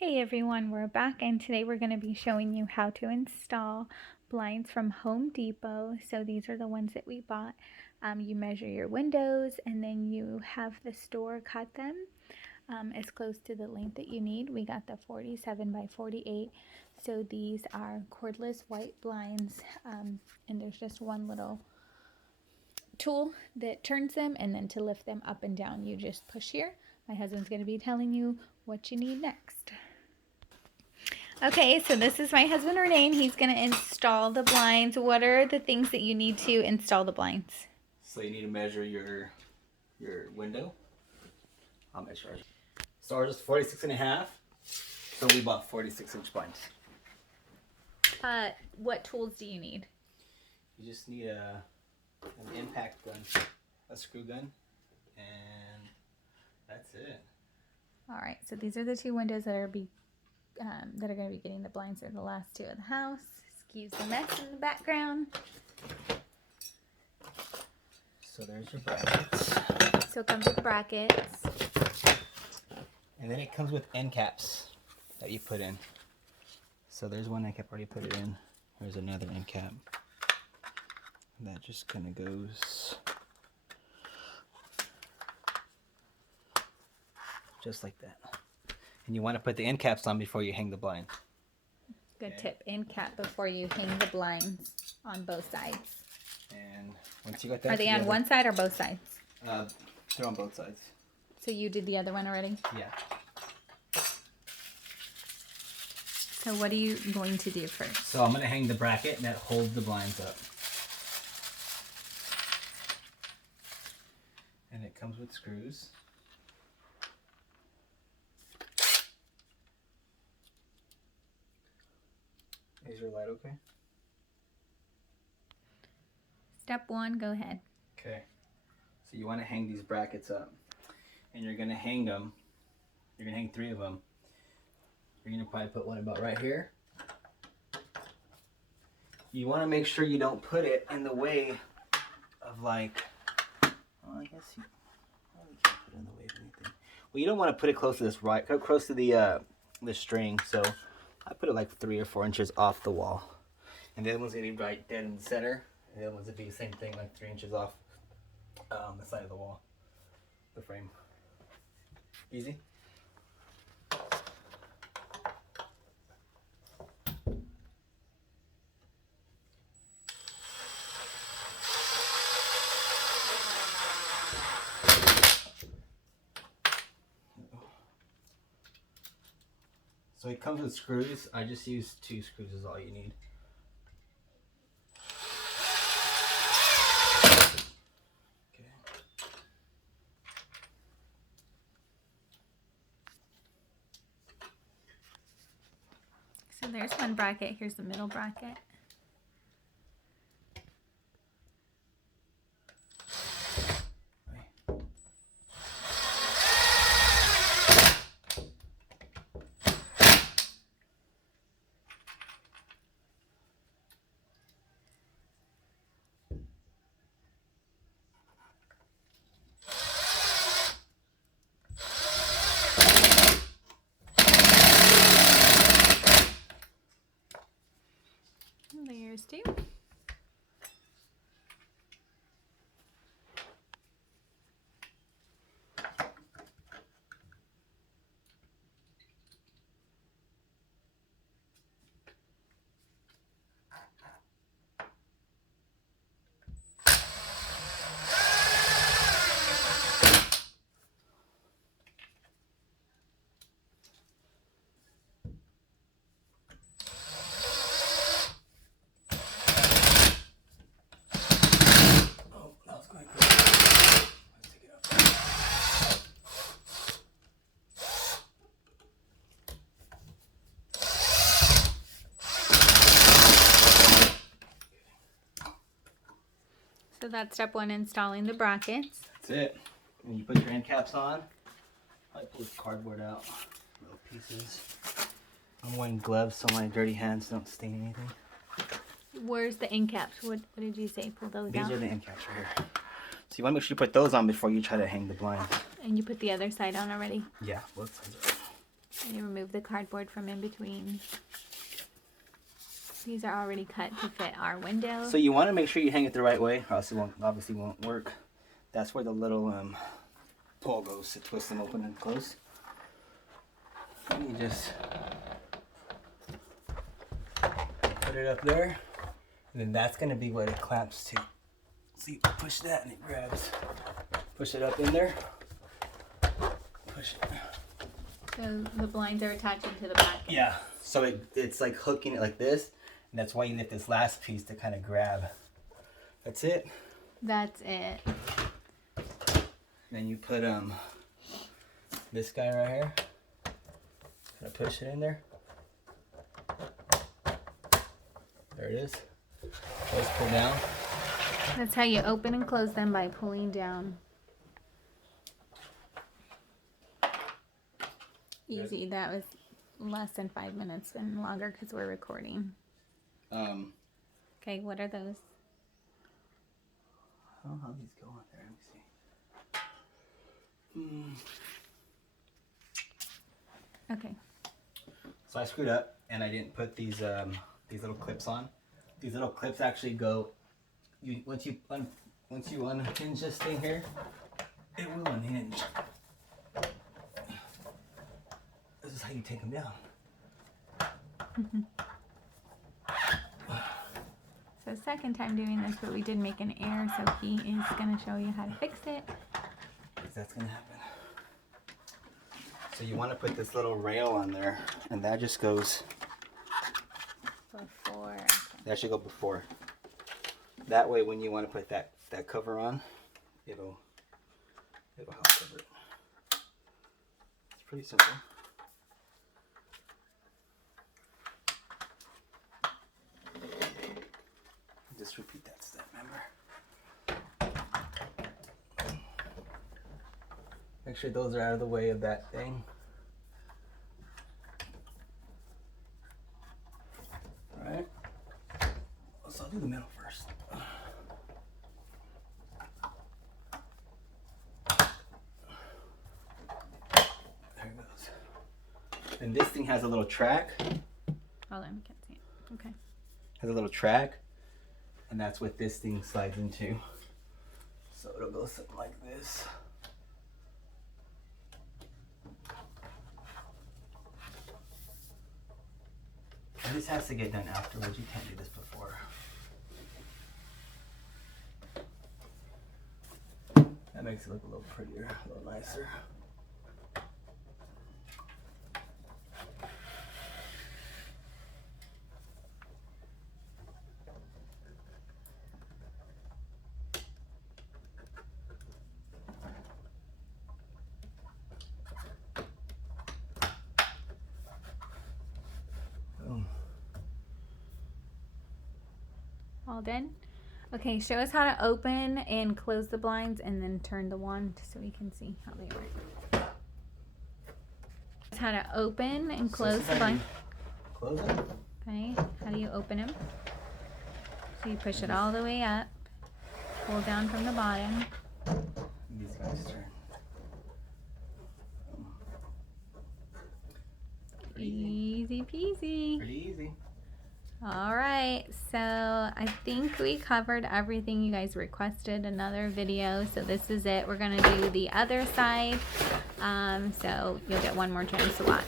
Hey everyone, we're back and today we're going to be showing you how to install blinds from Home Depot. So these are the ones that we bought. You measure your windows and then you have the store cut them as close to the length that you need. We got the 47 by 48. So these are cordless white blinds and there's just one little tool that turns them, and then to lift them up and down you just push here. My husband's going to be telling you what you need next. Okay, so this is my husband Renee, and he's going to install the blinds. What are the things that you need to install the blinds? So you need to measure your window. I'll measure ours. So ours is 46.5. So we bought 46-inch blinds. What tools do you need? You just need an impact gun, a screw gun, and that's it. All right, so these are the two windows that are going to be getting the blinds. They're the last two of the house. Excuse the mess in the background. So there's your brackets. So it comes with brackets. And then it comes with end caps that you put in. So there's one end cap already put it in. Here's another end cap. And that just kind of goes just like that. And you want to put the end caps on before you hang the blind. Good tip. End cap before you hang the blinds on both sides. And once you got that, are they on one side or both sides? They're on both sides. So you did the other one already? Yeah. So what are you going to do first? So I'm going to hang the bracket that holds the blinds up. And it comes with screws. Is your light okay? Step one, go ahead. Okay. So you want to hang these brackets up. And you're going to hang them. You're going to hang 3 of them. You're going to probably put one about right here. You want to make sure you don't put it in the way of like, well, I guess you probably can't put it in the way of anything. Well, you don't want to put it close to this, right? Close to the string. So I put it like 3 or 4 inches off the wall. And the other one's going to be right dead in the center. And the other one's going to be the same thing, like 3 inches off the side of the wall, the frame. Easy? So it comes with screws. I just use 2 screws is all you need. Okay. So there's one bracket. Here's the middle bracket. There's 2. So that's step 1, installing the brackets. That's it. And you put your end caps on. I pull this cardboard out, little pieces. I'm wearing gloves so my dirty hands don't stain anything. Where's the end caps? What did you say? Pull those out? These are the end caps right here. So you want to make sure you put those on before you try to hang the blinds. And you put the other side on already? Yeah, both sides are. You remove the cardboard from in between. These are already cut to fit our window. So you want to make sure you hang it the right way, or else it obviously won't work. That's where the little pull goes to twist them open and close. And you just put it up there, and then that's going to be what it clamps to. So you push that and it grabs. Push it up in there. Push it. So the blinds are attaching to the back. Yeah. So it's like hooking it like this, and that's why you lift this last piece to kind of grab. That's it. That's it. Then you put this guy right here. Gonna push it in there. There it is. Let's pull down. That's how you open and close them, by pulling down. Easy. That was less than 5 minutes and longer because we're recording. Okay, what are those? I don't know how these go on there. Let me see. Okay. So I screwed up and I didn't put these little clips on. These little clips actually go. Once you unhinge this thing here, it will unhinge. This is how you take them down. So second time doing this, but we did make an error, so he is going to show you how to fix it. That's going to happen. So you want to put this little rail on there, and that just goes Before. that should go before. That way when you want to put that cover on, it'll help cover it. It's pretty simple. Just repeat that step, remember? Make sure those are out of the way of that thing. Alright. So I'll do the middle first. There it goes. And this thing has a little track. Hold on, I can't see it. Okay. Has a little track. And that's what this thing slides into. So it'll go something like this. And this has to get done afterwards. You can't do this before. That makes it look a little prettier, a little nicer. All done? Okay, show us how to open and close the blinds and then turn the wand so we can see how they work. How to open and close the blinds. Close it. Okay, how do you open them? So you push it all the way up, pull down from the bottom. These guys turn. Easy peasy. Pretty easy. All right, so I think we covered everything you guys requested, another video. So this is it. We're gonna do the other side. So you'll get one more chance to watch.